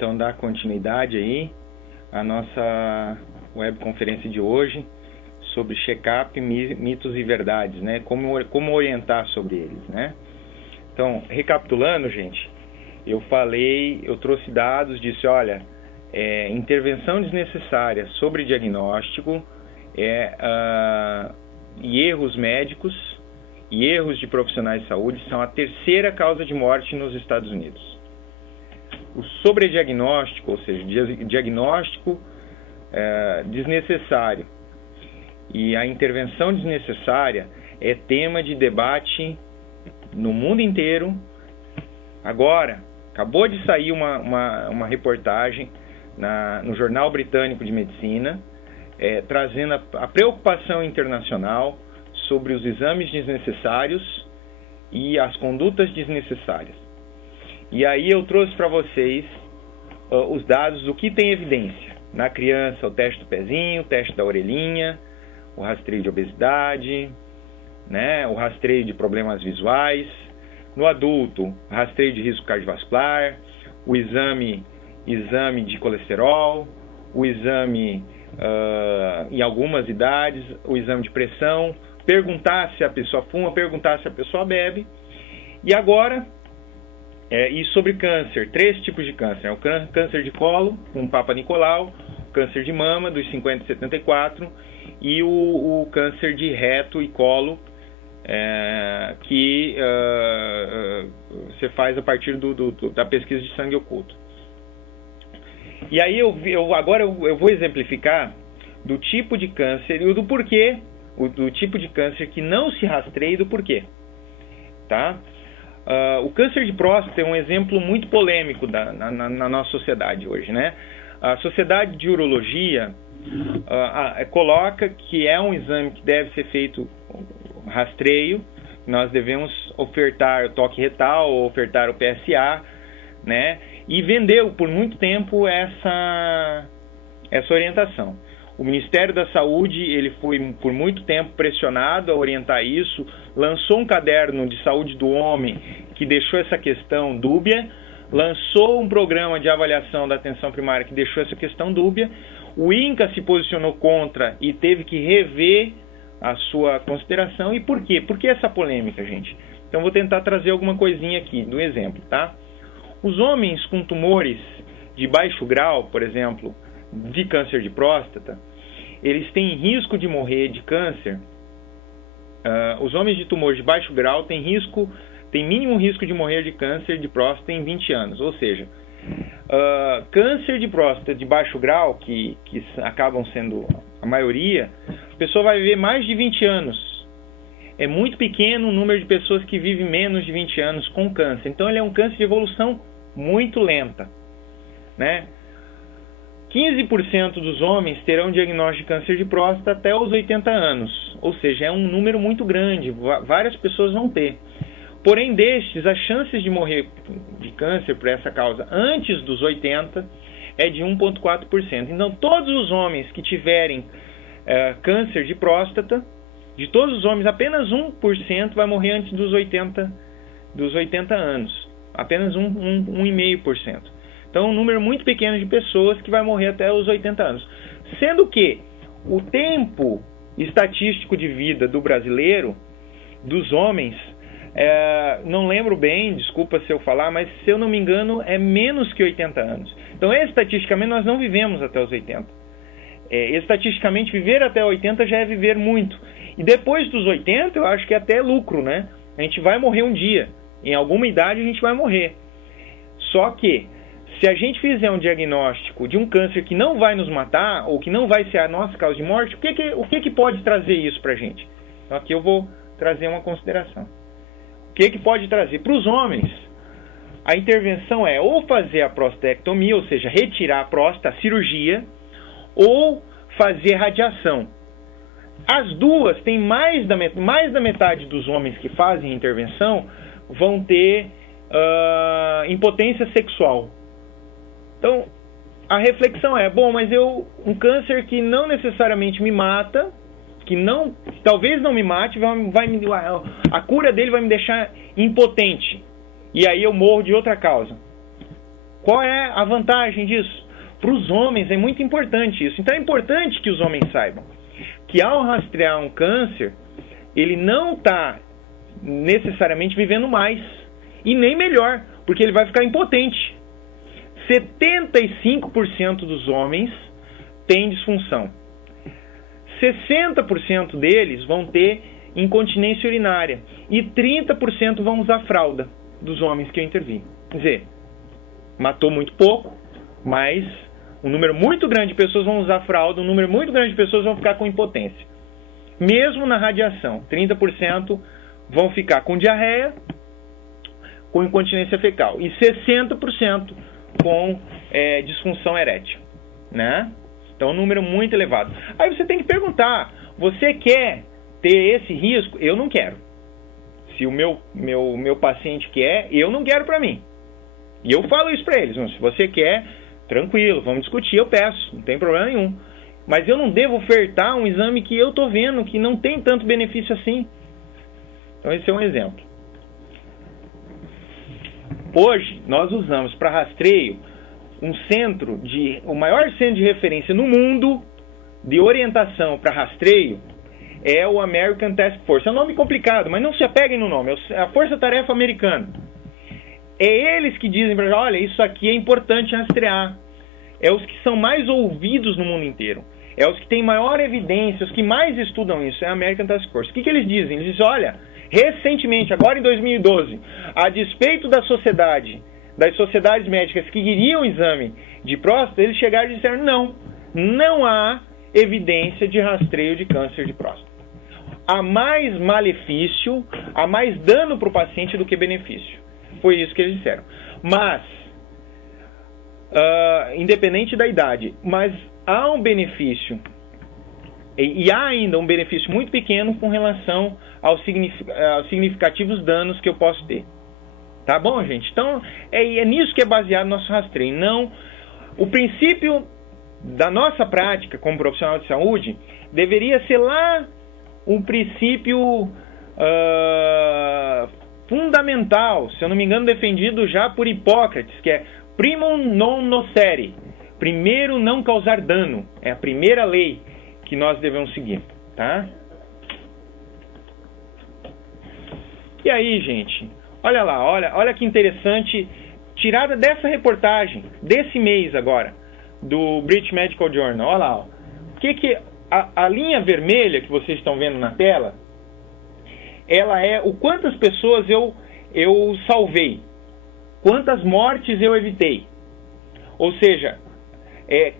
então dar continuidade aí à nossa webconferência de hoje sobre check-up, mitos e verdades, né? Como orientar sobre eles, né? Então, recapitulando, gente, eu trouxe dados, disse, olha, intervenção desnecessária sobre diagnóstico e erros médicos e erros de profissionais de saúde são a terceira causa de morte nos Estados Unidos. O sobrediagnóstico, ou seja, diagnóstico desnecessário e a intervenção desnecessária é tema de debate no mundo inteiro. Agora, acabou de sair uma reportagem no Jornal Britânico de Medicina, trazendo a preocupação internacional sobre os exames desnecessários e as condutas desnecessárias. E aí eu trouxe para vocês os dados do que tem evidência. Na criança, o teste do pezinho, o teste da orelhinha, o rastreio de obesidade, né, o rastreio de problemas visuais. No adulto, rastreio de risco cardiovascular, o exame de colesterol, o exame, em algumas idades, o exame de pressão, perguntar se a pessoa fuma, perguntar se a pessoa bebe. E agora, e sobre câncer, 3 tipos de câncer. O câncer de colo, com Papa Nicolau, o câncer de mama, dos 50 e 74, e o câncer de reto e colo, que você faz a partir da pesquisa de sangue oculto. E aí agora eu vou exemplificar do tipo de câncer e do porquê, do tipo de câncer que não se rastreia e do porquê. Tá? O câncer de próstata é um exemplo muito polêmico na nossa sociedade hoje, né? A Sociedade de Urologia coloca que é um exame que deve ser feito rastreio, nós devemos ofertar o toque retal ou ofertar o PSA, né? E vendeu por muito tempo essa orientação. O Ministério da Saúde, ele foi por muito tempo pressionado a orientar isso, lançou um caderno de saúde do homem que deixou essa questão dúbia, lançou um programa de avaliação da atenção primária que deixou essa questão dúbia. O INCA se posicionou contra e teve que rever a sua consideração. E por quê? Por que essa polêmica, gente? Então vou tentar trazer alguma coisinha aqui do exemplo, tá? Os homens com tumores de baixo grau, por exemplo, de câncer de próstata, eles têm risco de morrer de câncer. Os homens de tumor de baixo grau têm mínimo risco de morrer de câncer de próstata em 20 anos. Ou seja, câncer de próstata de baixo grau, que acabam sendo a maioria, a pessoa vai viver mais de 20 anos. É muito pequeno o número de pessoas que vivem menos de 20 anos com câncer. Então ele é um câncer de evolução muito lenta, né? 15% dos homens terão diagnóstico de câncer de próstata até os 80 anos. Ou seja, é um número muito grande, várias pessoas vão ter. Porém, destes, as chances de morrer de câncer por essa causa antes dos 80 é de 1,4%. Então, todos os homens que tiverem câncer de próstata, de todos os homens, apenas 1% vai morrer antes dos 80 anos. Apenas 1,5%. Então, um número muito pequeno de pessoas que vai morrer até os 80 anos. Sendo que o tempo estatístico de vida do brasileiro, dos homens, não lembro bem, desculpa se eu falar, mas se eu não me engano é menos que 80 anos. Então, estatisticamente, nós não vivemos até os 80. Estatisticamente, viver até 80 já é viver muito. E depois dos 80, eu acho que é até lucro, né? A gente vai morrer um dia. Em alguma idade a gente vai morrer. Só que, se a gente fizer um diagnóstico de um câncer que não vai nos matar, ou que não vai ser a nossa causa de morte, o que pode trazer isso pra gente? Então aqui eu vou trazer uma consideração. O que pode trazer? Para os homens, a intervenção é ou fazer a prostatectomia, ou seja, retirar a próstata, a cirurgia, ou fazer radiação. As duas, tem mais da metade dos homens que fazem intervenção vão ter impotência sexual. Então, a reflexão é, mas um câncer que não necessariamente me mata, talvez não me mate, a cura dele vai me deixar impotente. E aí eu morro de outra causa. Qual é a vantagem disso? Para os homens é muito importante isso. Então é importante que os homens saibam que ao rastrear um câncer, ele não está necessariamente vivendo mais e nem melhor, porque ele vai ficar impotente. 75% dos homens têm disfunção. 60% deles vão ter incontinência urinária e 30% vão usar fralda dos homens que eu intervi. Quer dizer, matou muito pouco, mas um número muito grande de pessoas vão usar fralda, um número muito grande de pessoas vão ficar com impotência. Mesmo na radiação, 30% vão ficar com diarreia, com incontinência fecal, e 60% com disfunção erétil, né? Então, um número muito elevado. Aí você tem que perguntar, você quer ter esse risco? Eu não quero. Se o meu paciente quer, eu não quero para mim. E eu falo isso para eles, se você quer, tranquilo, vamos discutir, eu peço, não tem problema nenhum. Mas eu não devo ofertar um exame que eu estou vendo que não tem tanto benefício assim. Então esse é um exemplo. Hoje nós usamos para rastreio o maior centro de referência no mundo de orientação para rastreio é o American Task Force. É um nome complicado, mas não se apeguem no nome, é a Força Tarefa Americana. É eles que dizem para olha, isso aqui é importante rastrear. É os que são mais ouvidos no mundo inteiro. É os que têm maior evidência, os que mais estudam isso. É a American Task Force. O que eles dizem? Eles dizem, olha, recentemente, agora em 2012, a despeito das sociedades médicas que queriam exame de próstata, eles chegaram e disseram, não há evidência de rastreio de câncer de próstata. Há mais malefício, há mais dano para o paciente do que benefício. Foi isso que eles disseram. Mas, independente da idade, mas há um benefício, e há ainda um benefício muito pequeno com relação aos significativos danos que eu posso ter. Tá bom, gente? Então, é nisso que é baseado o nosso rastreio. Não, o princípio da nossa prática como profissional de saúde deveria ser lá um princípio fundamental, se eu não me engano, defendido já por Hipócrates, que é primum non nocere, primeiro não causar dano. É a primeira lei que nós devemos seguir, tá? E aí, gente, olha lá, olha que interessante, tirada dessa reportagem, desse mês agora, do British Medical Journal, olha lá, ó. A linha vermelha que vocês estão vendo na tela, ela é o quantas pessoas eu salvei, quantas mortes eu evitei. Ou seja,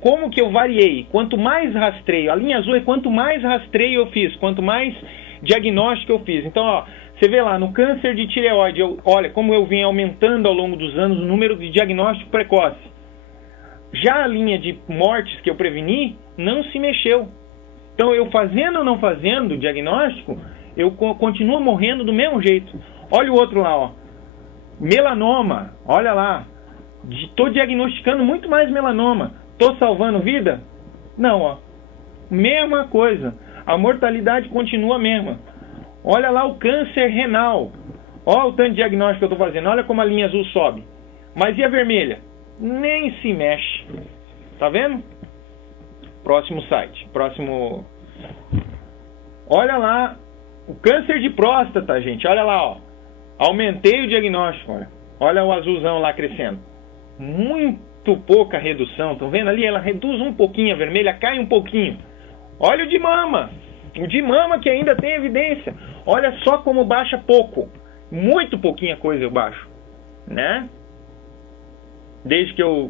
como que eu variei, quanto mais rastreio, a linha azul é quanto mais rastreio eu fiz, quanto mais diagnóstico eu fiz. Então, ó, você vê lá, no câncer de tireoide, olha como eu vim aumentando ao longo dos anos o número de diagnóstico precoce. Já a linha de mortes que eu preveni não se mexeu. Então, eu fazendo ou não fazendo o diagnóstico, eu continuo morrendo do mesmo jeito. Olha o outro lá, ó. Melanoma, olha lá. Estou diagnosticando muito mais melanoma. Estou salvando vida? Não, ó. Mesma coisa. A mortalidade continua a mesma. Olha lá o câncer renal. Olha o tanto de diagnóstico que eu estou fazendo. Olha como a linha azul sobe. Mas e a vermelha? Nem se mexe. Tá vendo? Próximo site. Olha lá. O câncer de próstata, gente. Olha lá, ó. Aumentei o diagnóstico. Olha o azulzão lá crescendo. Muito pouca redução. Estão vendo ali? Ela reduz um pouquinho. A vermelha cai um pouquinho. Olha o de mama. O de mama que ainda tem evidência. Olha só como baixa pouco. Muito pouquinha coisa eu baixo. Né? Desde que eu...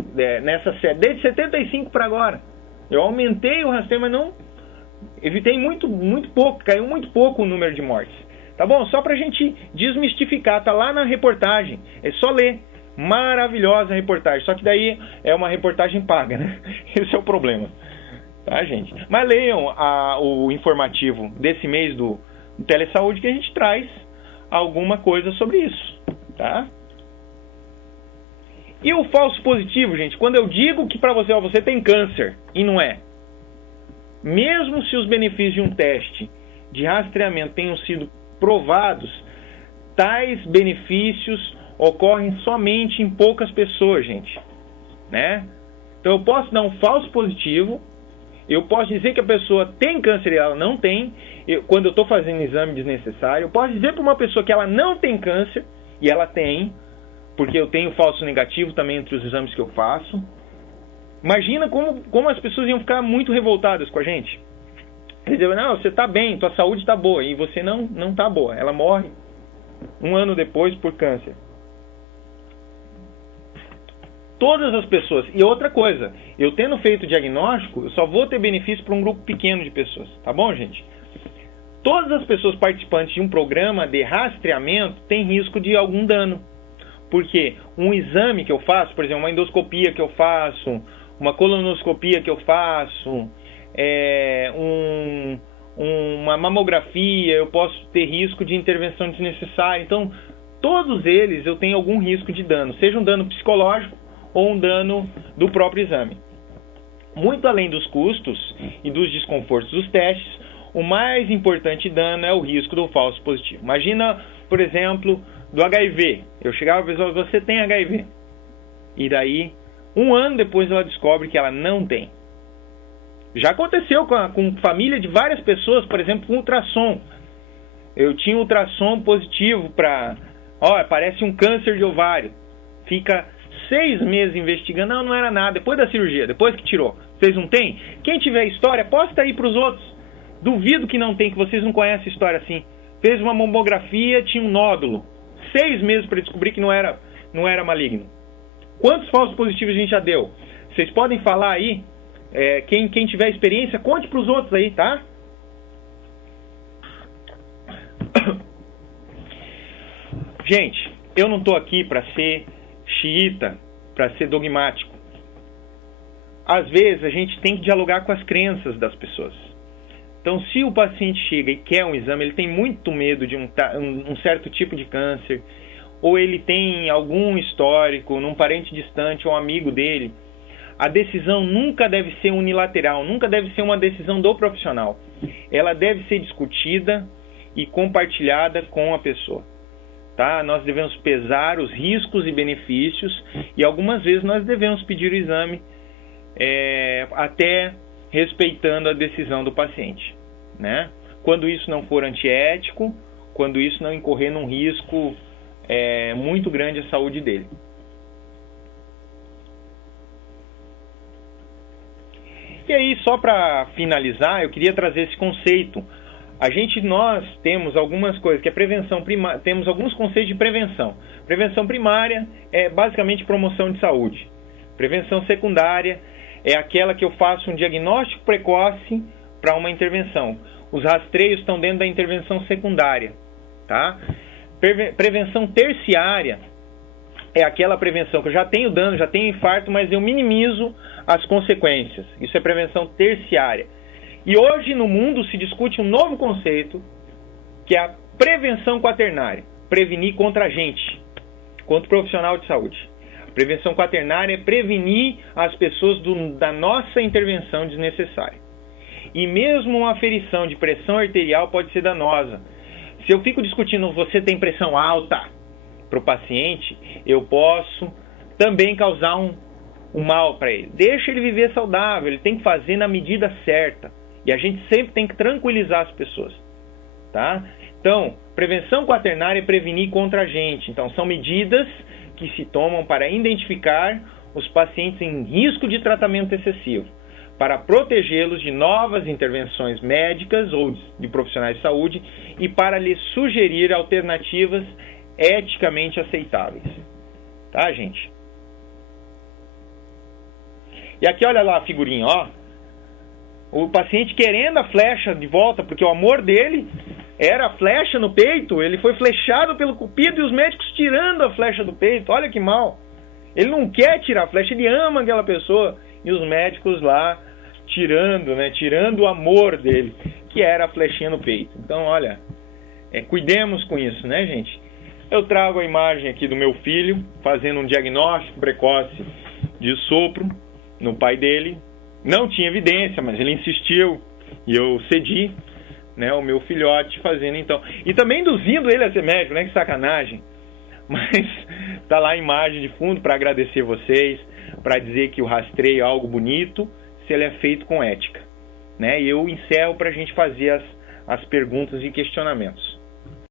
desde 75 para agora. Eu aumentei o rastreio, mas não... Evitei muito pouco. Caiu muito pouco o número de mortes. Tá bom? Só pra gente desmistificar. Tá lá na reportagem. É só ler. Maravilhosa reportagem. Só que daí é uma reportagem paga, né? Esse é o problema. Tá, gente? Mas leiam o informativo desse mês do Telesaúde, que a gente traz alguma coisa sobre isso. Tá? E o falso positivo, gente? Quando eu digo que pra você, ó, você tem câncer e não é. Mesmo se os benefícios de um teste de rastreamento tenham sido provados, tais benefícios ocorrem somente em poucas pessoas, gente. né? Então eu posso dar um falso positivo, eu posso dizer que a pessoa tem câncer e ela não tem, quando eu estou fazendo exame desnecessário. Eu posso dizer para uma pessoa que ela não tem câncer e ela tem, porque eu tenho falso negativo também entre os exames que eu faço. Imagina como as pessoas iam ficar muito revoltadas com a gente. Eles diziam, não, você está bem, tua saúde está boa, e você não está boa. Ela morre 1 ano depois por câncer. Todas as pessoas. E outra coisa, eu tendo feito o diagnóstico, eu só vou ter benefício para um grupo pequeno de pessoas. Tá bom, gente? Todas as pessoas participantes de um programa de rastreamento têm risco de algum dano. Porque um exame que eu faço, por exemplo, uma endoscopia que eu faço, uma colonoscopia que eu faço, uma mamografia, eu posso ter risco de intervenção desnecessária. Então, todos eles eu tenho algum risco de dano, seja um dano psicológico ou um dano do próprio exame. Muito além dos custos e dos desconfortos dos testes, o mais importante dano é o risco do falso positivo. Imagina, por exemplo, do HIV. Eu chegava para a pessoa, você tem HIV. E daí, 1 ano depois ela descobre que ela não tem. Já aconteceu com família de várias pessoas, por exemplo, com ultrassom. Eu tinha ultrassom positivo para... parece um câncer de ovário. Fica 6 meses investigando, não era nada, depois da cirurgia, depois que tirou. Vocês não têm? Quem tiver história, posta aí para os outros. Duvido que não tem, que vocês não conhecem história assim. Fez uma mamografia, tinha um nódulo. 6 meses para descobrir que não era maligno. Quantos falsos positivos a gente já deu? Vocês podem falar aí, quem tiver experiência, conte para os outros aí, tá? Gente, eu não estou aqui para ser xiita, para ser dogmático. Às vezes a gente tem que dialogar com as crenças das pessoas. Então, se o paciente chega e quer um exame, ele tem muito medo de um certo tipo de câncer, ou ele tem algum histórico num parente distante ou amigo dele, a decisão nunca deve ser unilateral, nunca deve ser uma decisão do profissional. Ela deve ser discutida e compartilhada com a pessoa. Tá? Nós devemos pesar os riscos e benefícios e algumas vezes nós devemos pedir o exame até respeitando a decisão do paciente, né? Quando isso não for antiético, quando isso não incorrer num risco muito grande à saúde dele. E aí, só para finalizar, eu queria trazer esse conceito. Nós temos algumas coisas, que é prevenção primária, temos alguns conceitos de prevenção. Prevenção primária é basicamente promoção de saúde. Prevenção secundária é aquela que eu faço um diagnóstico precoce para uma intervenção. Os rastreios estão dentro da intervenção secundária, tá? Prevenção terciária é aquela prevenção que eu já tenho dano, já tenho infarto, mas eu minimizo as consequências. Isso é prevenção terciária. E hoje no mundo se discute um novo conceito, que é a prevenção quaternária. Prevenir contra a gente, contra o profissional de saúde. A prevenção quaternária é prevenir as pessoas da nossa intervenção desnecessária. E mesmo uma aferição de pressão arterial pode ser danosa. Se eu fico discutindo você tem pressão alta para o paciente, eu posso também causar um mal para ele. Deixa ele viver saudável, ele tem que fazer na medida certa. E a gente sempre tem que tranquilizar as pessoas, tá? Então, prevenção quaternária é prevenir contra a gente. Então, são medidas que se tomam para identificar os pacientes em risco de tratamento excessivo, para protegê-los de novas intervenções médicas ou de profissionais de saúde e para lhes sugerir alternativas eticamente aceitáveis. Tá, gente? E aqui, olha lá a figurinha, ó. O paciente querendo a flecha de volta, porque o amor dele era a flecha no peito, ele foi flechado pelo cupido e os médicos tirando a flecha do peito. Olha que mal. Ele não quer tirar a flecha, ele ama aquela pessoa. E os médicos lá tirando, né? Tirando o amor dele, que era a flechinha no peito. Então, olha, cuidemos com isso, né, gente? Eu trago a imagem aqui do meu filho, fazendo um diagnóstico precoce de sopro no pai dele. Não tinha evidência, mas ele insistiu e eu cedi, né, o meu filhote fazendo então. E também induzindo ele a ser médico, né, que sacanagem. Mas Tá lá a imagem de fundo para agradecer vocês, para dizer que o rastreio é algo bonito, se ele é feito com ética, né? E eu encerro para a gente fazer as perguntas e questionamentos.